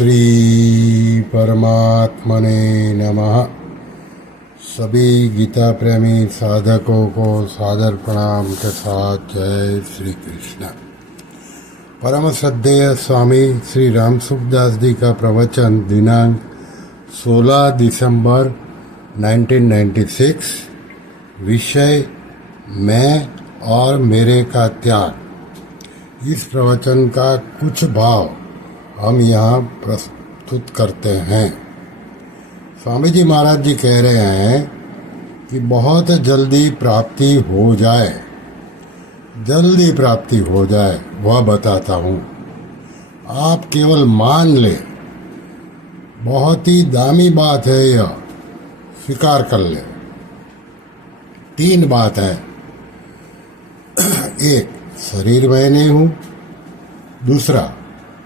श्री परमात्मने नमः। सभी गीता प्रेमी साधकों को सादर प्रणाम के साथ जय श्री कृष्ण। परम श्रद्धेय स्वामी श्री राम सुखदास जी का प्रवचन दिनांक 16 दिसंबर 1996। विषय मैं और मेरे का त्याग। इस प्रवचन का कुछ भाव हम यहाँ प्रस्तुत करते हैं। स्वामी जी महाराज जी कह रहे हैं कि बहुत जल्दी प्राप्ति हो जाए, जल्दी प्राप्ति हो जाए वह बताता हूँ। आप केवल मान ले, बहुत ही दामी बात है यह, स्वीकार कर ले। 3 बात है। एक, शरीर मैं नहीं हूँ। दूसरा,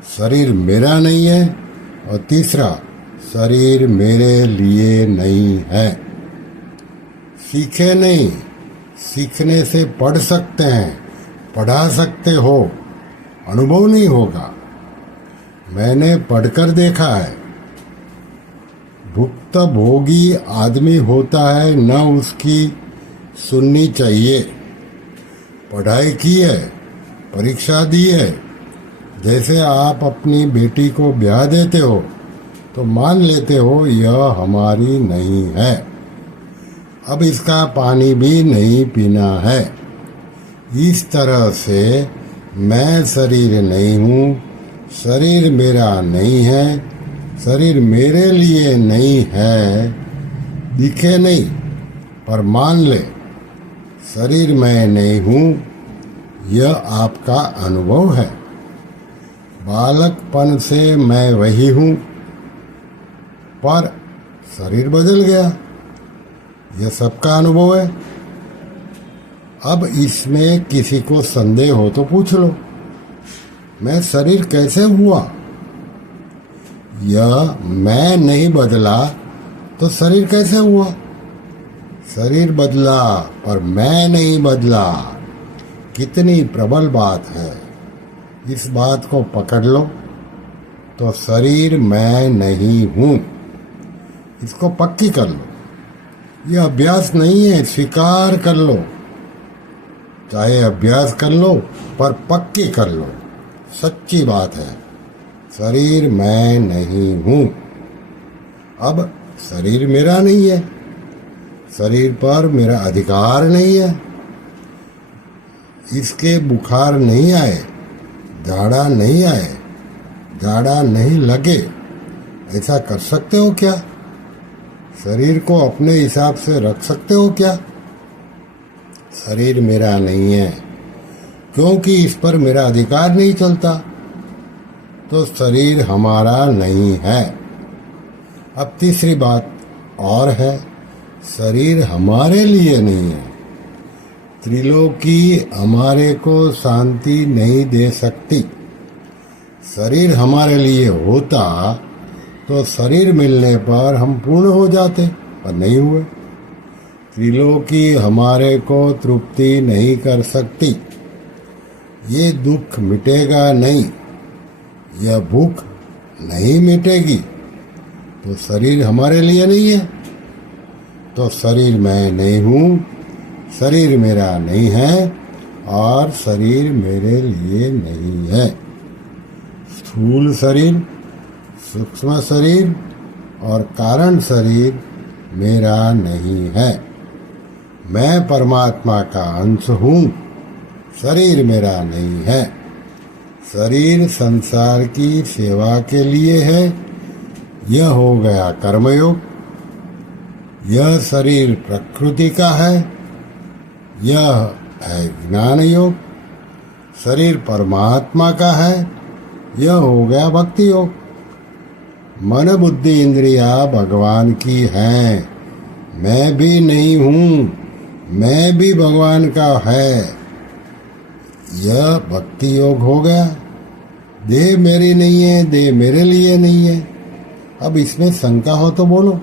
शरीर मेरा नहीं है। और तीसरा, शरीर मेरे लिए नहीं है। सीखे नहीं, सीखने से पढ़ सकते हैं, पढ़ा सकते हो, अनुभव नहीं होगा। मैंने पढ़कर देखा है। भुक्त भोगी आदमी होता है, न उसकी सुननी चाहिए। पढ़ाई की है, परीक्षा दी है। जैसे आप अपनी बेटी को ब्याह देते हो तो मान लेते हो यह हमारी नहीं है, अब इसका पानी भी नहीं पीना है। इस तरह से मैं शरीर नहीं हूँ, शरीर मेरा नहीं है, शरीर मेरे लिए नहीं है। दिखे नहीं पर मान ले, शरीर मैं नहीं हूँ, यह आपका अनुभव है। बालकपन से मैं वही हूँ, पर शरीर बदल गया, यह सबका अनुभव है। अब इसमें किसी को संदेह हो तो पूछ लो, मैं शरीर कैसे हुआ? यह मैं नहीं बदला तो शरीर कैसे हुआ? शरीर बदला पर मैं नहीं बदला। कितनी प्रबल बात है। इस बात को पकड़ लो तो शरीर मैं नहीं हूँ, इसको पक्की कर लो। यह अभ्यास नहीं है, स्वीकार कर लो। चाहे अभ्यास कर लो पर पक्की कर लो। सच्ची बात है, शरीर मैं नहीं हूँ। अब शरीर मेरा नहीं है, शरीर पर मेरा अधिकार नहीं है। इसके बुखार नहीं आए, झाड़ा नहीं आए, झाड़ा नहीं लगे, ऐसा कर सकते हो क्या? शरीर को अपने हिसाब से रख सकते हो क्या? शरीर मेरा नहीं है, क्योंकि इस पर मेरा अधिकार नहीं चलता, तो शरीर हमारा नहीं है। अब तीसरी बात और है, शरीर हमारे लिए नहीं है। त्रिलोकी हमारे को शांति नहीं दे सकती। शरीर हमारे लिए होता तो शरीर मिलने पर हम पूर्ण हो जाते, पर नहीं हुए। त्रिलोकी हमारे को तृप्ति नहीं कर सकती। ये दुख मिटेगा नहीं, यह भूख नहीं मिटेगी, तो शरीर हमारे लिए नहीं है। तो शरीर मैं नहीं हूँ, शरीर मेरा नहीं है और शरीर मेरे लिए नहीं है। स्थूल शरीर, सूक्ष्म शरीर और कारण शरीर मेरा नहीं है। मैं परमात्मा का अंश हूँ, शरीर मेरा नहीं है। शरीर संसार की सेवा के लिए है, यह हो गया कर्मयोग। यह शरीर प्रकृति का है, यह है ज्ञान योग। शरीर परमात्मा का है, यह हो गया भक्ति योग। मन बुद्धि इंद्रिया भगवान की हैं, मैं भी नहीं हूँ, मैं भी भगवान का है, यह भक्ति योग हो गया। देह मेरी नहीं है, देह मेरे लिए नहीं है। अब इसमें शंका हो तो बोलो।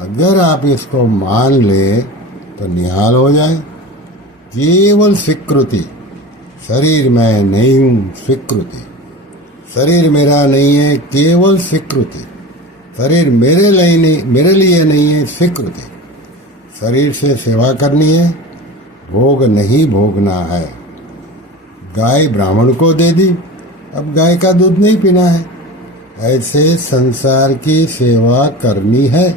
अगर आप इसको मान ले तो निहाल हो जाए। केवल स्वीकृति, शरीर मैं नहीं हूँ, स्वीकृति। शरीर मेरा नहीं है, केवल स्वीकृति। शरीर मेरे लिए नहीं है, स्वीकृति। शरीर से सेवा करनी है, भोग नहीं भोगना है। गाय ब्राह्मण को दे दी, अब गाय का दूध नहीं पीना है। ऐसे संसार की सेवा करनी है,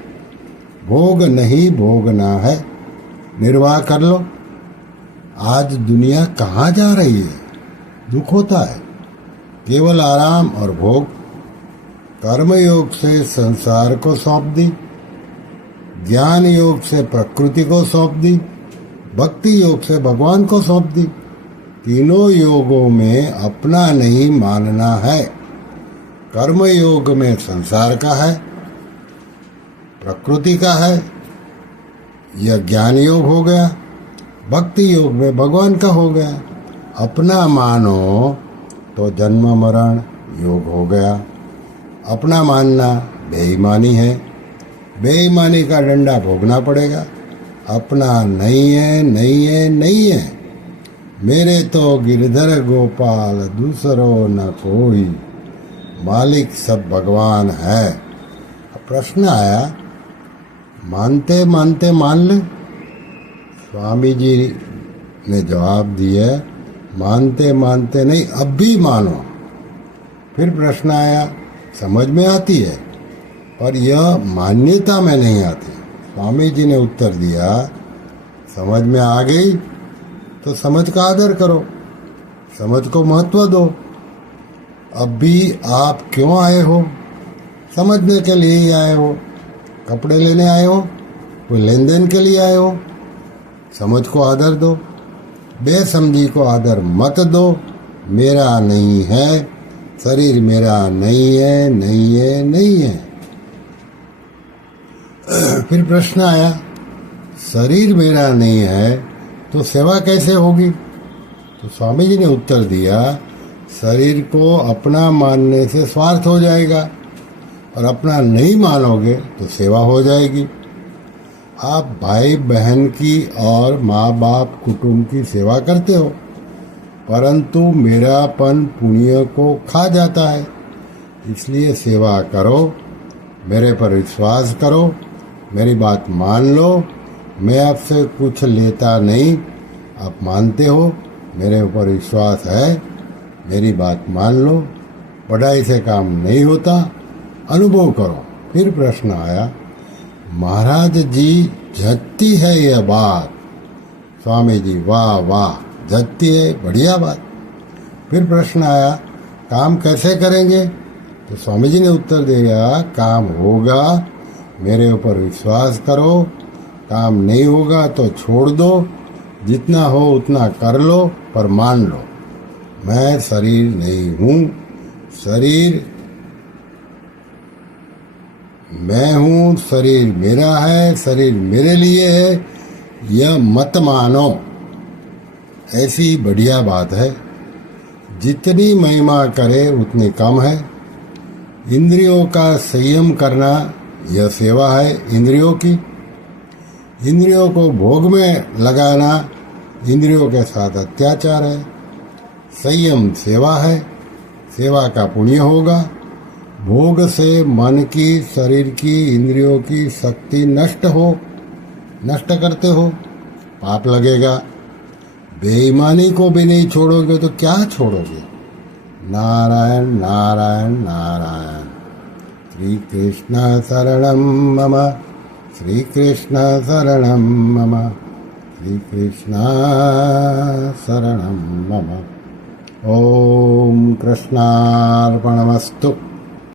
भोग नहीं भोगना है। निर्वाह कर लो। आज दुनिया कहाँ जा रही है? दुख होता है। केवल आराम और भोग। कर्मयोग से संसार को सौंप दी, ज्ञान योग से प्रकृति को सौंप दी, भक्ति योग से भगवान को सौंप दी। तीनों योगों में अपना नहीं मानना है। कर्म योग में संसार का है, प्रकृति का है, यह ज्ञान योग हो गया। भक्ति योग में भगवान का हो गया। अपना मानो तो जन्म मरण योग हो गया। अपना मानना बेईमानी है, बेईमानी का डंडा भोगना पड़ेगा। अपना नहीं है, नहीं है, नहीं है। मेरे तो गिरधर गोपाल, दूसरो न कोई, मालिक सब भगवान है। अब प्रश्न आया, मानते मानते मान ले? स्वामी जी ने जवाब दिया, मानते मानते नहीं, अब भी मानो। फिर प्रश्न आया, समझ में आती है पर यह मान्यता में नहीं आती। स्वामी जी ने उत्तर दिया, समझ में आ गई तो समझ का आदर करो, समझ को महत्व दो। अब भी आप क्यों आए हो? समझने के लिए ही आए हो। कपड़े लेने आए हो? कोई लेन देन के लिए आए हो? समझ को आदर दो, बेसमझी को आदर मत दो। मेरा नहीं है, शरीर मेरा नहीं है, नहीं है, नहीं है। फिर प्रश्न आया, शरीर मेरा नहीं है तो सेवा कैसे होगी? तो स्वामी जी ने उत्तर दिया, शरीर को अपना मानने से स्वार्थ हो जाएगा और अपना नहीं मानोगे तो सेवा हो जाएगी। आप भाई बहन की और माँ बाप कुटुंब की सेवा करते हो, परंतु मेरापन पुण्य को खा जाता है। इसलिए सेवा करो, मेरे पर विश्वास करो, मेरी बात मान लो। मैं आपसे कुछ लेता नहीं, आप मानते हो, मेरे ऊपर विश्वास है, मेरी बात मान लो। पढ़ाई से काम नहीं होता, अनुभव करो। फिर प्रश्न आया, महाराज जी झटती है यह बात। स्वामी जी, वाह वाह, झटती है, बढ़िया बात। फिर प्रश्न आया, काम कैसे करेंगे? तो स्वामी जी ने उत्तर दिया, काम होगा, मेरे ऊपर विश्वास करो। काम नहीं होगा तो छोड़ दो, जितना हो उतना कर लो, पर मान लो मैं शरीर नहीं हूँ, शरीर मैं हूँ, शरीर मेरा है, शरीर मेरे लिए है, यह मत मानो। ऐसी बढ़िया बात है, जितनी महिमा करे उतनी कम है। इंद्रियों का संयम करना यह सेवा है इंद्रियों की। इंद्रियों को भोग में लगाना इंद्रियों के साथ अत्याचार है। संयम सेवा है, सेवा का पुण्य होगा। भोग से मन की, शरीर की, इंद्रियों की शक्ति नष्ट करते हो, पाप लगेगा। बेईमानी को भी नहीं छोड़ोगे तो क्या छोड़ोगे? नारायण नारायण नारायण। श्री कृष्ण शरणं मम, श्री कृष्ण शरणं मम, श्री कृष्ण शरणं मम। ओम कृष्णार्पणमस्तु।